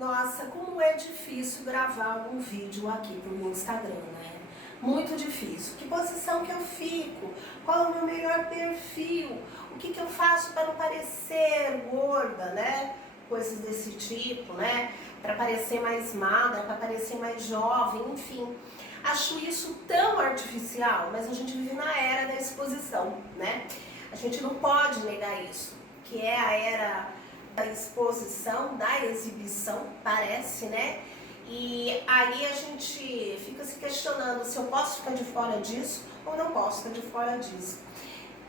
Nossa, como é difícil gravar um vídeo aqui pro Instagram, né? Muito difícil. Que posição que eu fico? Qual é o meu melhor perfil? O que eu faço para não parecer gorda, né? Coisas desse tipo, né? Para parecer mais magra, para parecer mais jovem, enfim. Acho isso tão artificial, mas a gente vive na era da exposição, né? A gente não pode negar isso, que é a era da exposição, da exibição, parece, né? E aí a gente fica se questionando se eu posso ficar de fora disso ou não posso ficar de fora disso.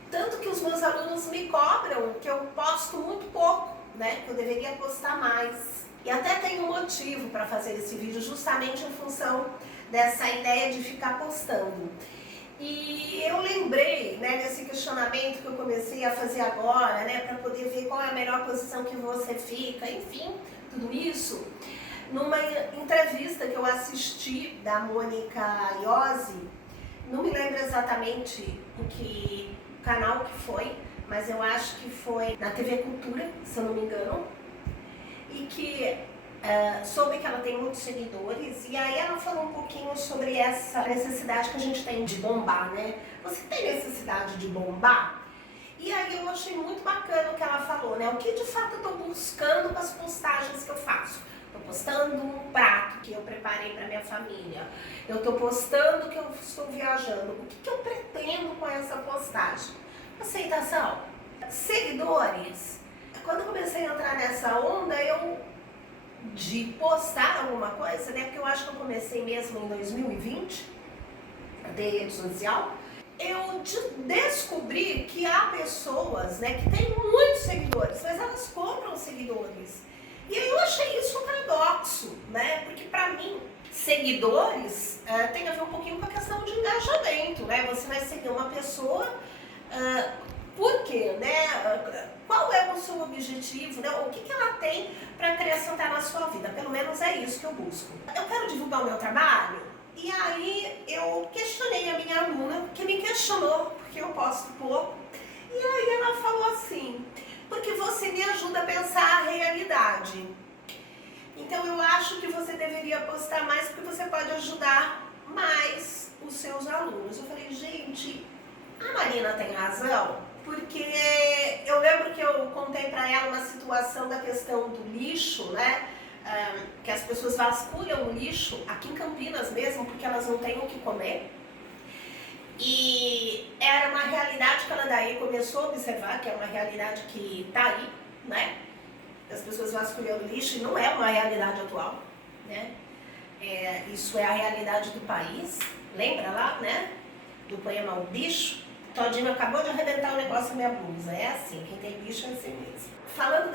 Tanto que os meus alunos me cobram que eu posto muito pouco, né? Que eu deveria postar mais. E até tem um motivo para fazer esse vídeo, justamente em função dessa ideia de ficar postando. E eu lembrei, né, desse questionamento que eu comecei a fazer agora, né, para poder ver qual é a melhor posição que você fica, enfim, tudo isso, numa entrevista que eu assisti da Mônica Iose. Não me lembro exatamente que canal que foi, mas eu acho que foi na TV Cultura, se eu não me engano, e que soube que ela tem muitos seguidores, e aí ela falou um pouquinho sobre essa necessidade que a gente tem de bombar, né? Você tem necessidade de bombar? E aí eu achei muito bacana o que ela falou, né? O que de fato eu estou buscando com as postagens que eu faço? Estou postando um prato que eu preparei para minha família. Eu estou postando que eu estou viajando. O que eu pretendo com essa postagem? Aceitação. Seguidores. Quando eu comecei a entrar nessa onda, de postar alguma coisa, né? Porque eu acho que eu comecei mesmo em 2020, a ter rede social. Eu descobri que há pessoas, né, que têm muitos seguidores, mas elas compram seguidores. E aí eu achei isso um paradoxo, né? Porque pra mim, seguidores tem a ver um pouquinho com a questão de engajamento, né? Você vai seguir uma pessoa, por quê, né? Qual é o seu objetivo, né? O que ela tem para acrescentar na sua vida? Pelo menos é isso que eu busco. Eu quero divulgar o meu trabalho, e aí eu questionei a minha aluna, que me questionou, porque eu posto pouco, e aí ela falou assim: porque você me ajuda a pensar a realidade. Então eu acho que você deveria postar mais, porque você pode ajudar mais os seus alunos. Eu falei, gente, a Marina tem razão. Porque eu lembro que eu contei para ela uma situação da questão do lixo, né? Que as pessoas vasculham o lixo, aqui em Campinas mesmo, porque elas não têm o que comer. E era uma realidade que ela daí começou a observar, que é uma realidade que está aí, né? As pessoas vasculhando lixo, e não é uma realidade atual, né? Isso é a realidade do país. Lembra lá, né? Do poema O Bicho? Todinho acabou de arrebentar o negócio na minha blusa. É assim, quem tem bicho é assim mesmo. Falando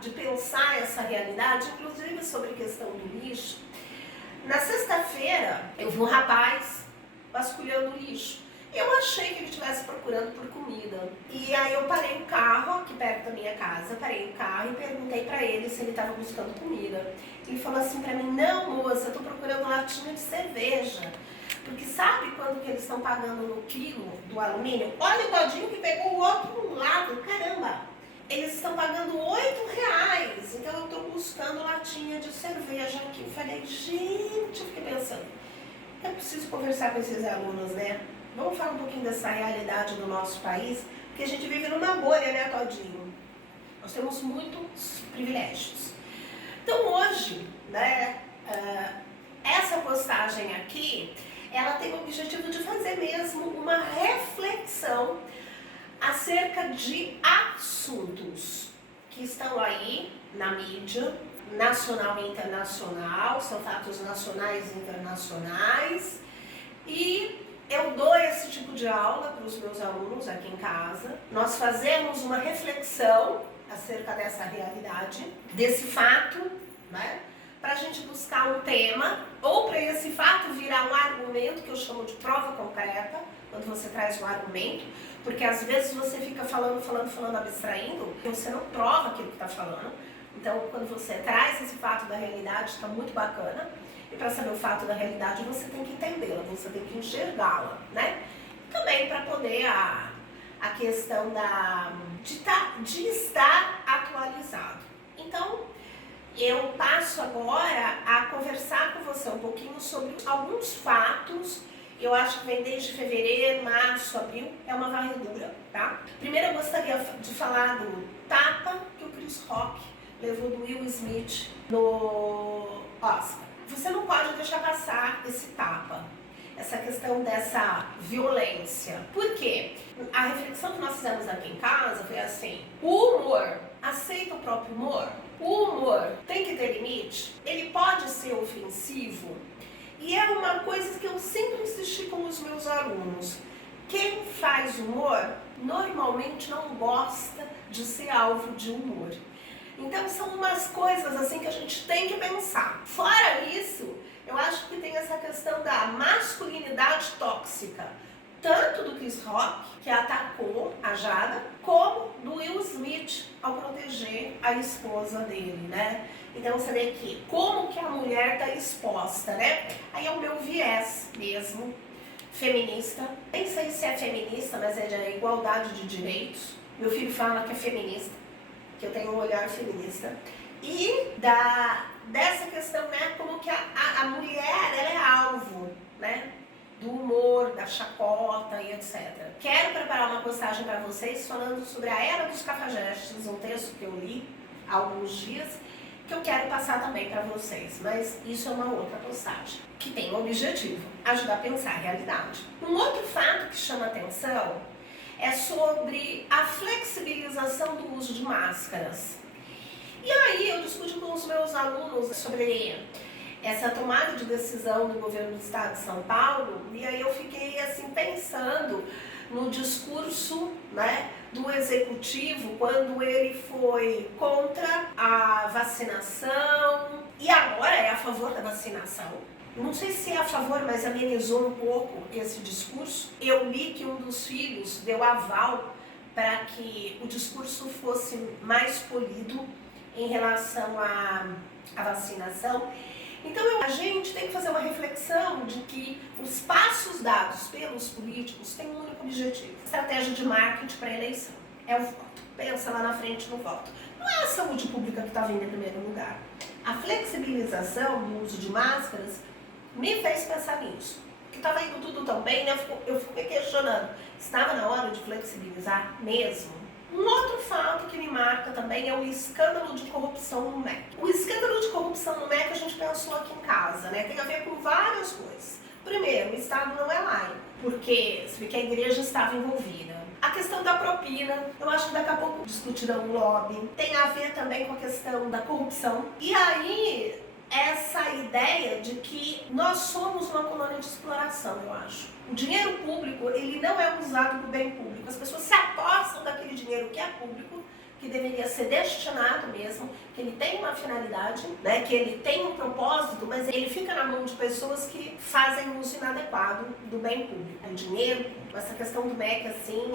de pensar essa realidade, inclusive sobre a questão do lixo, na sexta-feira eu vi um rapaz vasculhando lixo. Eu achei que ele estivesse procurando por comida. E aí eu parei o carro aqui perto da minha casa, parei o carro e perguntei pra ele se ele estava buscando comida. Ele falou assim pra mim: não, moça, eu tô procurando latinha de cerveja. Porque sabe quando que eles estão pagando no quilo do alumínio? Olha o Todinho que pegou o outro lado, caramba! Eles estão pagando R$8, então eu estou buscando latinha de cerveja aqui. Eu falei, gente, eu fiquei pensando, eu preciso conversar com esses alunos, né? Vamos falar um pouquinho dessa realidade do nosso país, porque a gente vive numa bolha, né, Todinho? Nós temos muitos privilégios. Então hoje, né, essa postagem aqui, ela tem o objetivo de fazer mesmo uma reflexão acerca de assuntos que estão aí na mídia, nacional e internacional, são fatos nacionais e internacionais, e eu dou esse tipo de aula para os meus alunos aqui em casa. Nós fazemos uma reflexão acerca dessa realidade, desse fato, né? Para a gente buscar um tema, ou para esse fato virar um argumento, que eu chamo de prova concreta, quando você traz um argumento, porque às vezes você fica falando, abstraindo, e você não prova aquilo que está falando. Então, quando você traz esse fato da realidade, está muito bacana, e para saber o fato da realidade, você tem que entendê-la, você tem que enxergá-la, né? Também para poder a questão de estar atualizado. Então, eu passo agora a conversar com você um pouquinho sobre alguns fatos. Eu acho que vem desde fevereiro, março, abril, é uma varredura, tá? Primeiro eu gostaria de falar do tapa que o Chris Rock levou do Will Smith no Oscar. Você não pode deixar passar esse tapa, essa questão dessa violência. Por quê? A reflexão que nós fizemos aqui em casa foi assim: o humor aceita o próprio humor? O humor tem que ter limite? Ele pode ser ofensivo? E é uma coisa que eu sempre insisti com os meus alunos. Quem faz humor normalmente não gosta de ser alvo de humor. Então são umas coisas assim que a gente tem que pensar. Fora isso, eu acho que tem essa questão da masculinidade tóxica, tanto do Chris Rock, que atacou a Jada, como do Will Smith ao proteger a esposa dele, né? Então você vê aqui como que a mulher está exposta, né? Aí é o meu viés mesmo, feminista. Nem sei se é feminista, mas é de igualdade de direitos. Meu filho fala que é feminista, que eu tenho um olhar feminista. E dessa questão, né, como que a mulher, ela é alvo, né, do humor, da chacota e etc. Quero preparar uma postagem para vocês falando sobre a Era dos Cafajestes, um texto que eu li há alguns dias, que eu quero passar também para vocês, mas isso é uma outra postagem, que tem o objetivo, ajudar a pensar a realidade. Um outro fato que chama atenção é sobre a flexibilização do uso de máscaras. E aí eu discuti com os meus alunos sobre essa tomada de decisão do governo do estado de São Paulo, e aí eu fiquei assim pensando no discurso, né, do executivo quando ele foi contra a vacinação e agora é a favor da vacinação. Não sei se é a favor, mas amenizou um pouco esse discurso. Eu li que um dos filhos deu aval para que o discurso fosse mais polido em relação à vacinação. Então a gente tem que fazer uma reflexão de que os passos dados pelos políticos têm um único objetivo: estratégia de marketing para a eleição. É o voto. Pensa lá na frente no voto. Não é a saúde pública que está vindo em primeiro lugar. A flexibilização do uso de máscaras me fez pensar nisso. Que estava indo tudo tão bem, né? Eu fico me questionando, estava na hora de flexibilizar mesmo? Um outro fato que me marca também é o escândalo de corrupção no MEC. O escândalo de corrupção no MEC a gente pensou aqui em casa, né? Tem a ver com várias coisas. Primeiro, o Estado não é laico, porque a igreja estava envolvida. A questão da propina, eu acho que daqui a pouco discutirão o lobby. Tem a ver também com a questão da corrupção. E aí, essa ideia de que nós somos uma colônia de exploração, eu acho. O dinheiro público, ele não é usado para o bem público. As pessoas se apossam daquele dinheiro que é público, que deveria ser destinado mesmo, que ele tem uma finalidade, né, que ele tem um propósito, mas ele fica na mão de pessoas que fazem uso inadequado do bem público. O dinheiro, essa questão do MEC, assim,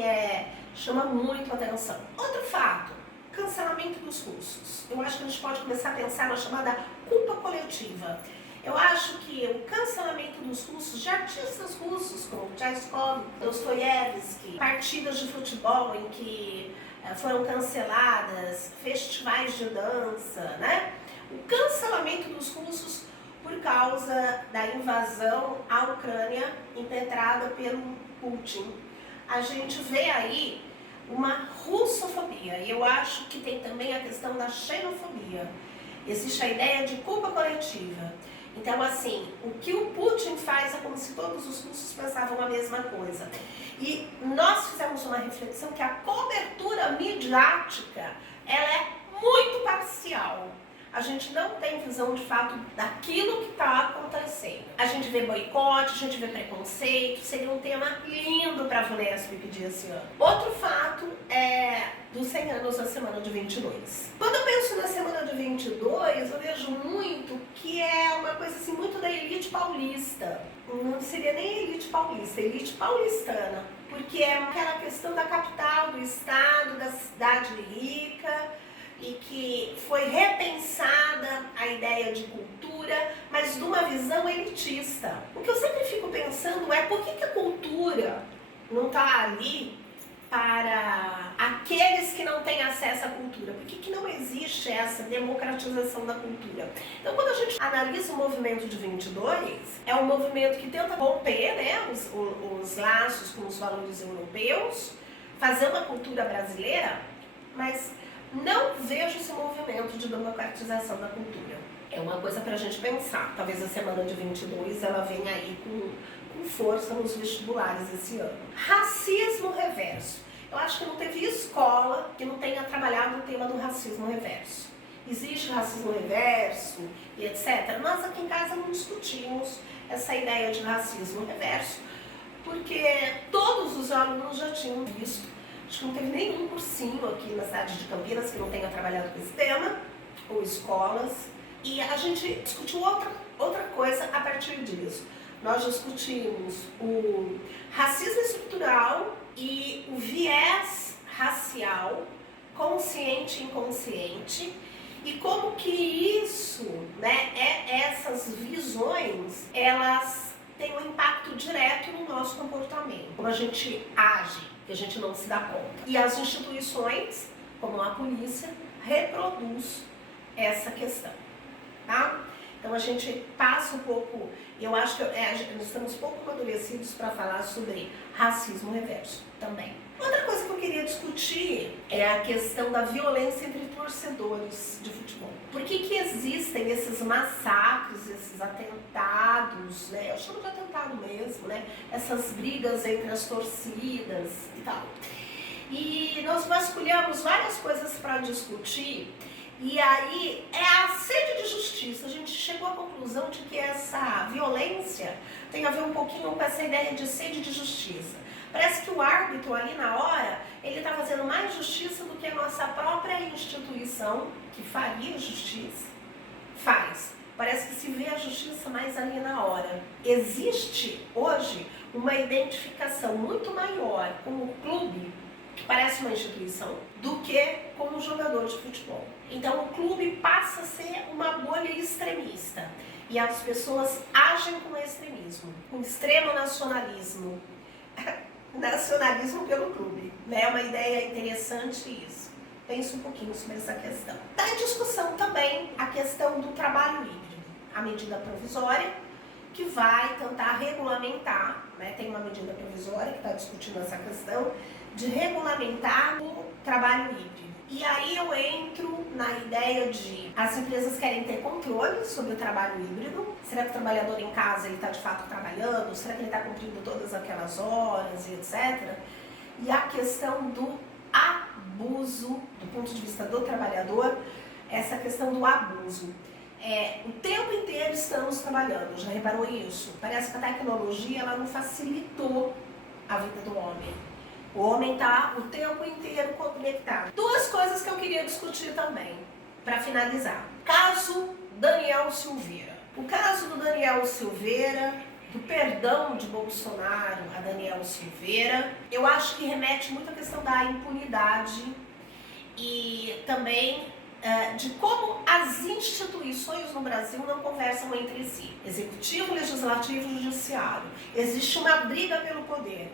chama muito a atenção. Outro fato: cancelamento dos cursos. Eu acho que a gente pode começar a pensar na chamada culpa coletiva. Eu acho que o cancelamento dos cursos de artistas russos, como Tchaikovsky, Dostoiévski, partidas de futebol em que foram canceladas, festivais de dança, né? O cancelamento dos cursos por causa da invasão à Ucrânia impetrada pelo Putin. A gente vê aí uma russofobia, e eu acho que tem também a questão da xenofobia. Existe a ideia de culpa coletiva. Então, assim, o que o Putin faz é como se todos os russos pensavam a mesma coisa. E nós fizemos uma reflexão que a cobertura midiática, ela é muito parcial. A gente não tem visão de fato daquilo que está acontecendo. A gente vê boicote, a gente vê preconceito, seria um tema lindo para a Vunesp pedir esse ano. Outro fato é dos 100 anos da semana de 22. Quando eu penso na semana de 22, eu vejo muito que é uma coisa assim muito da elite paulista. Não seria nem elite paulista, elite paulistana. Porque é aquela questão da capital, do estado, da cidade rica, e que foi repensada a ideia de cultura, mas de uma visão elitista. O que eu sempre fico pensando é por que a cultura não está ali para aqueles que não têm acesso à cultura? Por que não existe essa democratização da cultura? Então, quando a gente analisa o movimento de 22, é um movimento que tenta romper, né, os laços com os valores europeus, fazer uma cultura brasileira, mas não vejo esse movimento de democratização da cultura. É uma coisa para a gente pensar. Talvez a semana de 22 ela venha aí com força nos vestibulares esse ano. Racismo reverso. Eu acho que não teve escola que não tenha trabalhado o tema do racismo reverso. Existe racismo reverso e etc. Nós aqui em casa não discutimos essa ideia de racismo reverso, porque todos os alunos já tinham visto. Acho que não teve nenhum cursinho aqui na cidade de Campinas que não tenha trabalhado com esse tema, ou escolas. E a gente discutiu outra coisa a partir disso. Nós discutimos o racismo estrutural e o viés racial, consciente e inconsciente, e como que isso, né, essas visões, elas têm um impacto direto no nosso comportamento, como a gente age, que a gente não se dá conta. E as instituições, como a polícia, reproduz essa questão, tá? Então a gente passa um pouco, eu acho que nós estamos pouco amadurecidos para falar sobre racismo reverso também. Outra coisa que eu queria discutir é a questão da violência entre torcedores de futebol. Por que existem esses massacres, esses atentados, né? Eu chamo de atentado mesmo, né? Essas brigas entre as torcidas e tal. E nós vasculhamos várias coisas para discutir. E aí é a sede de justiça. A gente chegou à conclusão de que essa violência tem a ver um pouquinho com essa ideia de sede de justiça. Parece que o árbitro ali na hora, ele está fazendo mais justiça do que a nossa própria instituição, que faria justiça, faz. Parece que se vê a justiça mais ali na hora. Existe hoje uma identificação muito maior com o clube, que parece uma instituição, do que com o jogador de futebol. Então o clube passa a ser uma bolha extremista e as pessoas agem com extremismo, com extremo nacionalismo. Nacionalismo pelo clube, né? É uma ideia interessante isso. Pense um pouquinho sobre essa questão. Está em discussão também a questão do trabalho híbrido, a medida provisória que vai tentar regulamentar, né? Tem uma medida provisória que está discutindo essa questão de regulamentar o trabalho híbrido. E aí eu entro na ideia de as empresas querem ter controle sobre o trabalho híbrido. Será que o trabalhador em casa ele está de fato trabalhando? Será que ele está cumprindo todas aquelas horas e etc? E a questão do abuso, do ponto de vista do trabalhador, essa questão do abuso. O tempo inteiro estamos trabalhando, já reparou isso? Parece que a tecnologia ela não facilitou a vida do homem. O homem está o tempo inteiro conectado. Duas coisas que eu queria discutir também, para finalizar. Caso Daniel Silveira. O caso do Daniel Silveira, do perdão de Bolsonaro a Daniel Silveira, eu acho que remete muito à questão da impunidade e também de como as instituições no Brasil não conversam entre si. Executivo, Legislativo e Judiciário. Existe uma briga pelo poder.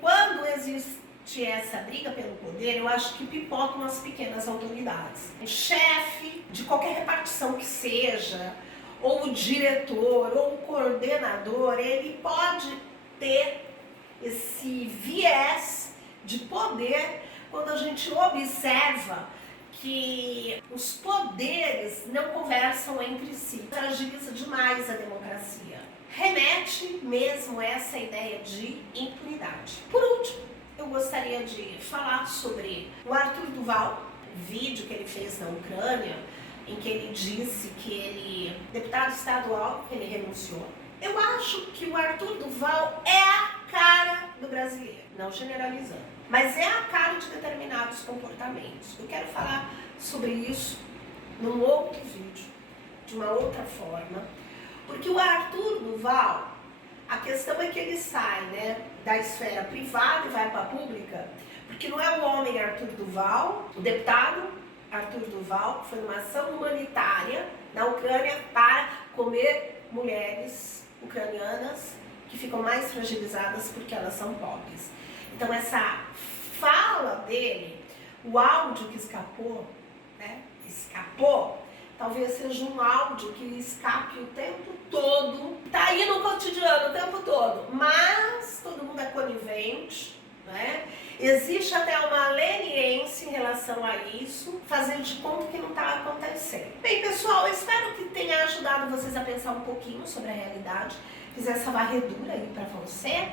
Quando existe essa briga pelo poder, eu acho que pipocam as pequenas autoridades. O chefe de qualquer repartição que seja, ou o diretor, ou o coordenador, ele pode ter esse viés de poder quando a gente observa que os poderes não conversam entre si. Fragiliza demais a democracia. Remete mesmo a essa ideia de impunidade. Por último, eu gostaria de falar sobre o Arthur Duval, vídeo que ele fez na Ucrânia, em que ele disse que ele, deputado estadual, que ele renunciou. Eu acho que o Arthur Duval é a cara do brasileiro, não generalizando, mas é a cara de determinados comportamentos. Eu quero falar sobre isso num outro vídeo, de uma outra forma, porque o Arthur Duval, a questão é que ele sai, né, da esfera privada e vai para a pública, porque não é o homem Arthur Duval, o deputado Arthur Duval, que foi uma ação humanitária na Ucrânia para comer mulheres ucranianas que ficam mais fragilizadas porque elas são pobres. Então essa fala dele, o áudio que escapou, né? Talvez seja um áudio que escape o tempo todo, tá aí no cotidiano o tempo todo, mas todo mundo é conivente, né? Existe até uma leniência em relação a isso, fazer de conta que não está acontecendo. Bem, pessoal, eu espero que tenha ajudado vocês a pensar um pouquinho sobre a realidade, fizer essa varredura aí para você,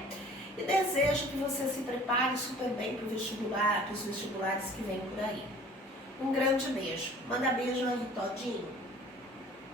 e desejo que você se prepare super bem para o vestibular, para os vestibulares que vêm por aí. Um grande beijo. Manda beijo aí, Todinho.